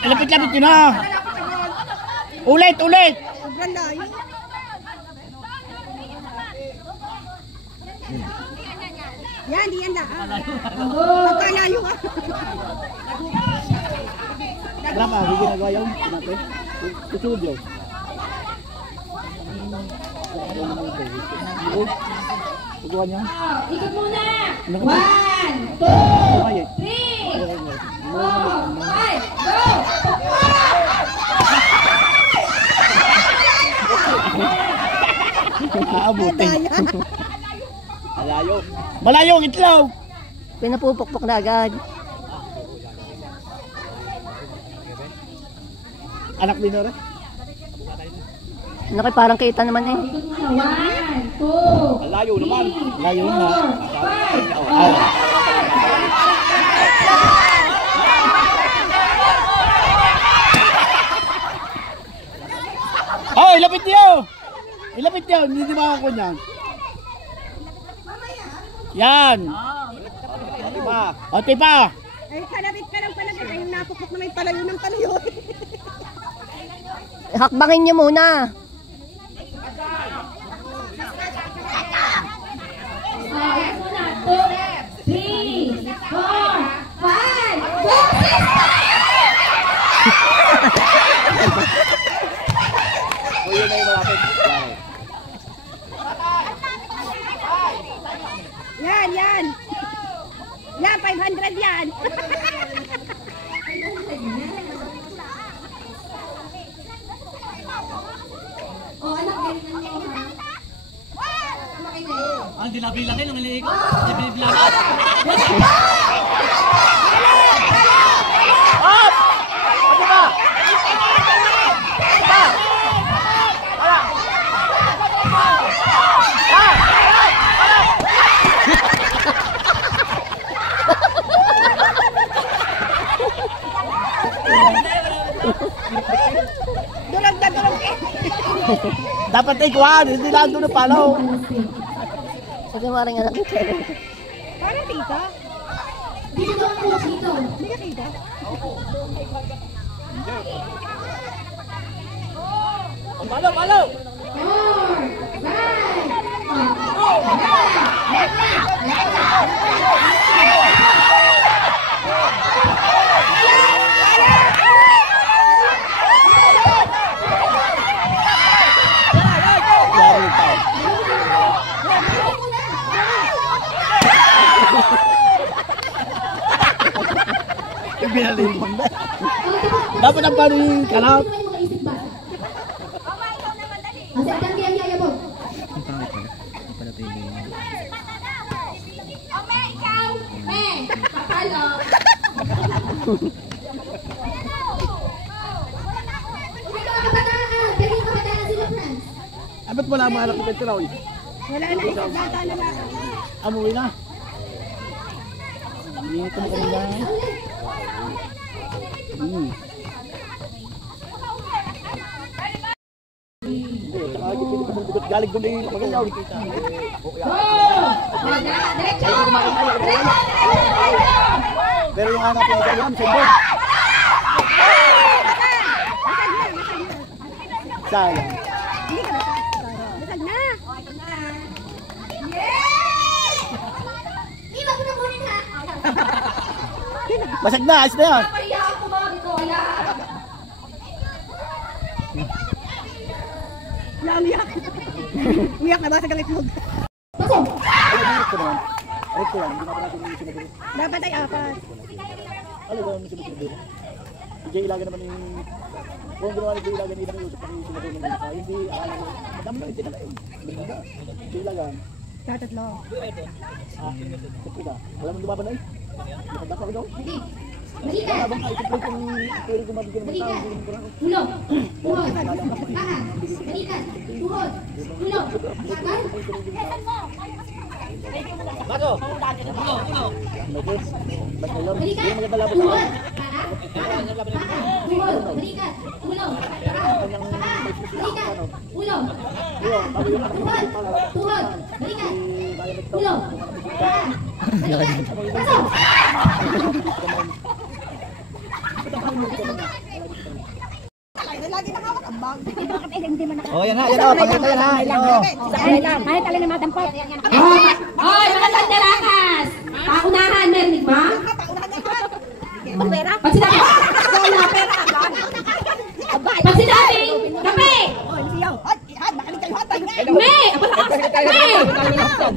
Lapit-lapit yun na. Ulit. Sobrang layo. Yan, di yan lang. Magkalayo ka. Kenapa? Hindi ginagawa yun? Kenapa? Susunod yun. Pagkuhan niya? Ikot muna! 1, 2, 3, 4, 5, go! Aabutin. Malayo ang itlog. Pinapupukpok na agad. Anak din na rin. Naku, parang kita naman eh. 1, 2, Layo naman. Layo na. 5. Oh, ilapit niyo. Ilapit niyo, hindi makakakuha niyan. Yan. O, tipa. Ay, kalapit ka lang pala. Ay, napukok na may palayo ng palayo. Hakbangin niyo muna. Yes, muna. 2, 3, 4, 5, 6, 7. O, yun na yung malapit. Yan. Yan, 500 yan. Oh, anak, ganyan mo ha. Ang dinabilang kayo, nung iliikot. Dinabilang. Up! Ano ba? Durag. Dapat ay kuhan, hindi lang doon na palaw. Sige, maring anak ko. Parang tita. Dito daw ako, dito. Hindi ka tita. Palaw! 5. Binalimon na. Dapat ang paling kalap. Ang saktan kaya niya mo. Kapalo. Hindi ka kabataan. Pero yung kabataan sila, Franz. Ba't wala ang mahalap ni Petroy? Wala na, isang data na lang. Amuwi na. Hindi ito mo kanila. Galing doon yung pagkakaw. Pero yung anak ko yung sundod. Sayang. Hindi ka basta. Basag na. Iba ko na kunin ha. Basag na, ayos na yan. Papaya ako mga bikoya. Umiyak. Umiyak na basag ang itlog. Pasok. Ay, ito lang. Hindi na natin yung sinagin. Dapat ay 4. Ano ba yung sinagin? Hindi ilaga naman yung... Kung ginawa ni ilaga nila ng usap, yung sinagin ng isa. Hindi, madami lang itin na yun. Hindi ilaga. Tatlo. Kapita. Wala mong lumaban na eh. Nakadaka ko daw. Balikan. Habang ay ito yung pwede ko mabigyan ng tao. Ulo. Tuhod. Paa. Balikan. Tuhod. Ulo. Sakal. Bago! Ulo! Nagis. Mas nilom. Balikan. Hindi maganda labas. Tuhod. Paa. Tuhod. Balikan. Ulo. Paa. Balikan. Ulo. Tuhod. Tuhod. Balikan. Ulo. Paa. Balikan. Pasok. Oh, yan ha, yan o. Pakita yan ha. Yan o. Kahit alin na madampot. Hoy, mga tandalakas! Paunahan, narinig mo? Pag sinabi, pag sinabi, kape! May! May!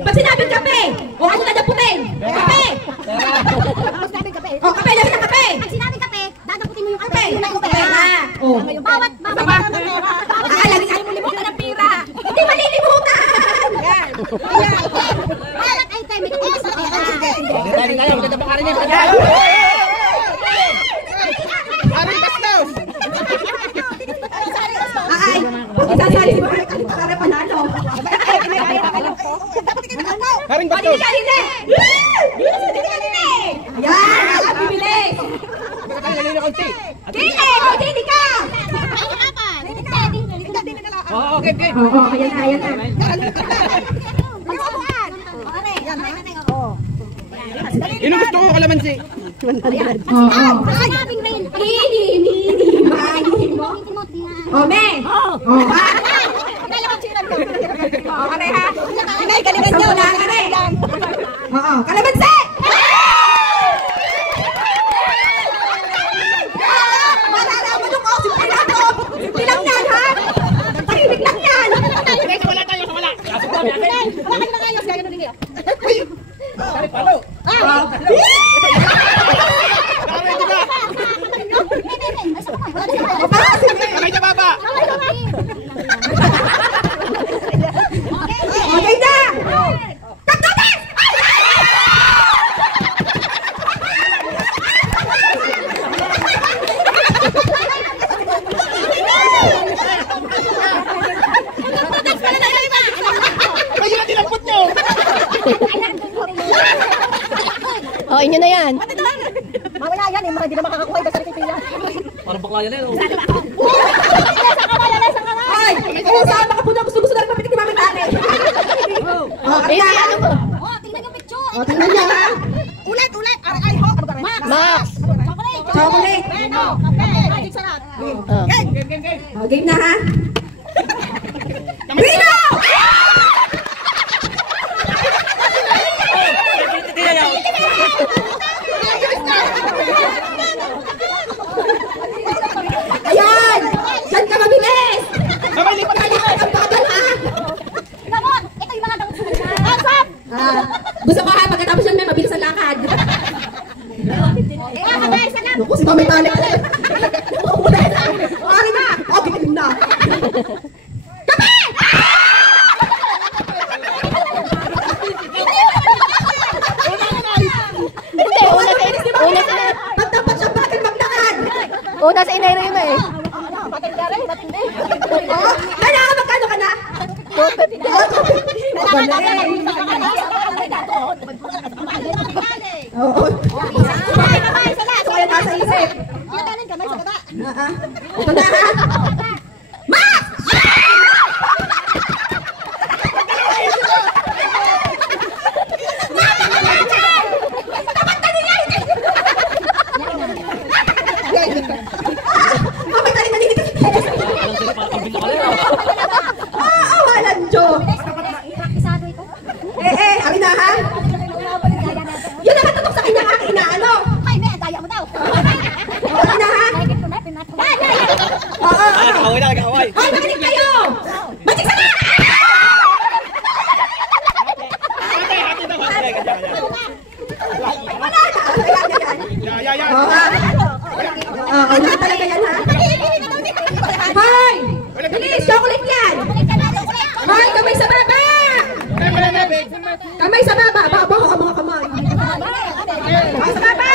Pag sinabi kape! O ano na damputin? Kape! O kape, labi ng kape! Pag sinabi kape, dadaputin mo yung kape. Kape! Yun ang Kape na! O. Bawat ng pera. Lagi kayo mo limutan ng pira! Hindi malilimutan! Bawat item, may S sa pera. Dali kayo, maganda pa karin yan. Ay! Isasali si Mahal Kalita para panalo! Karing O, hindi ka hindi! Yan! Ang bibilis! Dili! O, dili ka! Oo, okay, okay. Oo, ayan na, ayan na. Yun ang gusto ko, kalamansi. Oo. Sinabing rain. Mini, mini, mani mo. O, me! O, ha? O, kare ha? Inay, kaliban niyo na, kare. Oo, kalamansi! Malalaman yung ko, simple lang to. Simple lang yan, ha? Tahimik lang yan. Wala tayo, wala. Kamay sa baba. Okay na! Taktotes! Ay, yun ang tinampot nyo. Oh, inyo na yan. Mawala yan eh, mga di na makakakuha yung basta kay Parang bakla yan eh. oh. Ay! Kaya saan mga puno gusto-gusto na rin mapitik ni Mami Tane? O, Eh, kaya! ano mo? Oh, tingnan yung picture. O, tingnan niya ha! Ulit. Ay, ho. Ano ba rin? Max! Chocolate! Bueno, kape, magic sarap. Oh. O, game na ha! Rino! Ayan! Diyan ka mabilis! Pagkalipat ang bagal ha! Gamon, ito yung mga dangsunan na. Asap! Gusto ko ha, pagkatapos yan may mabilis ang lakad. Kakabay, sarap. Naku, si Mami Tane! O, ari na! O, bitin na! Hindi, una sa Pagtapat siya bakit maglakad! una sa inay rin eh. O, kaya magkano ka na? Oo. Ito kaya nasa isip. Ito na ha. Max! Mamay tayo naninigit. Awalan, Jo. Praktisado ito. Ari na ha. Yun ang katutok sa kanya ang inaano. Ay, may, daya mo daw. Ari na ha. Oo. Kakaway na, kakaway. Hoy, makinig kayo! Magic sana! Wala na! Oo ha? Oo, lahat talaga yan ha? Hoy! Bilis, chocolate yan! Hoy, kamay sa baba! Kamay sa baba! Babaho ang mga kamay! Kamay sa baba!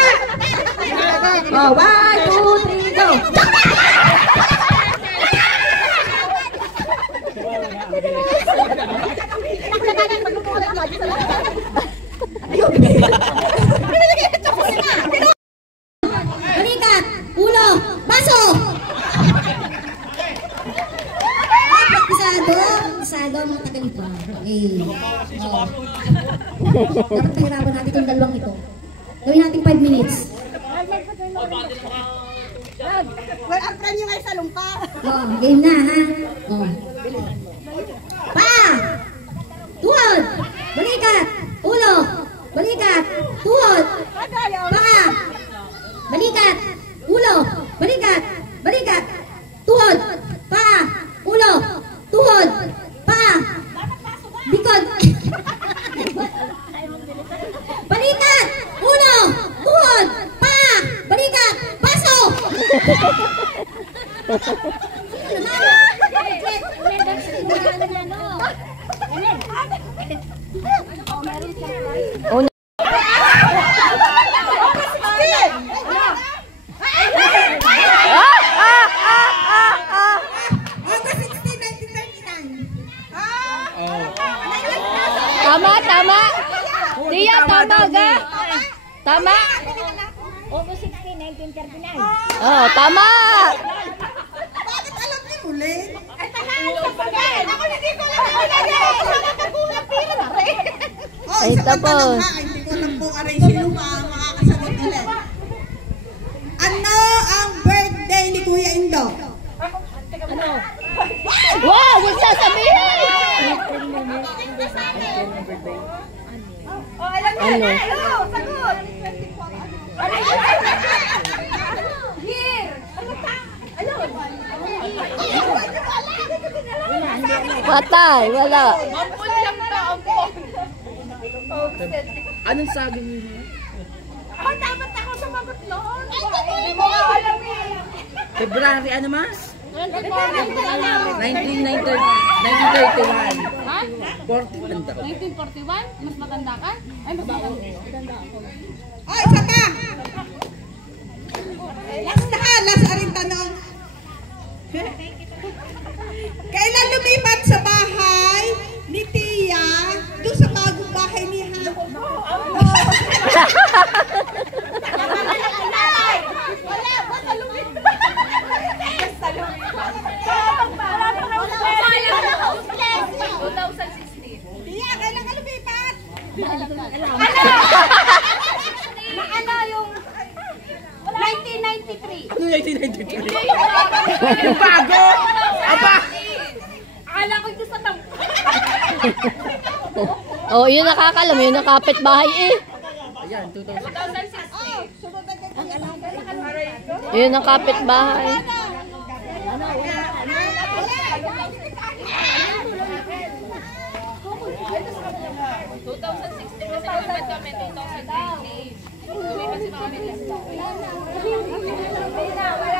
Oh, 1, 2, 3, go! Balikat, ulo, baso. Pisado, mga tagal ito. Dapat pahirapan natin itong dalawang ito. Gawin natin 5 minutes. Well, ang friend nyo ngayon sa lumpa. Oh, game na ha. Oh. Pa! Tuhod! Balikat! Ulo! Balikat! Tuhod! Paa! Balikat! Ulo! Balikat! Balikat! Tuhod! Paa! Ulo! Tuhod! Paa! Likod! Balikat! Ulo! Tuhod! Paa! Balikat! Paso! Una. Tama, tama. Tia, tama ga. Tama. August 16, 1939. Oh, tama. Bakit alam niyo muli? Ay, talaan sa pagkain. Ako hindi ko alam ang pinagay. Sama pag-ulang pila na rin. Oh, Ay, isa pang tapos. tanong ha. Hindi ko alam kung aray sino makakasagot ulit. Ano ang birthday ni Kuya Indo? Wow, huwag sasabihin. Oh, alam niyo Ano? na. Sagot. Year. Patay, wala. Anong saging yun? Ay, dapat ako sumagot noon. Hindi mo alam eh. February ano mas? 1931. 41 daw. 1941? Mas matanda ka? Ay, mas matanda. Oh, isa pa. Last na ha. Last aring tanong. Kailan lumipat sa bahay ni Tia doon sa bagong bahay ni Han? Wala, basta lumipat. Basta lumipat. Wala pa na 2016. Tia, kailan ka lumipat? Ano yung 1993? Ano 1993? Yung bago! Aba! Akala ko ito sa tampo. Oh, yun nakakalam, yun ang kapitbahay eh. Ayan, 2016. Yun ang kapitbahay. Wala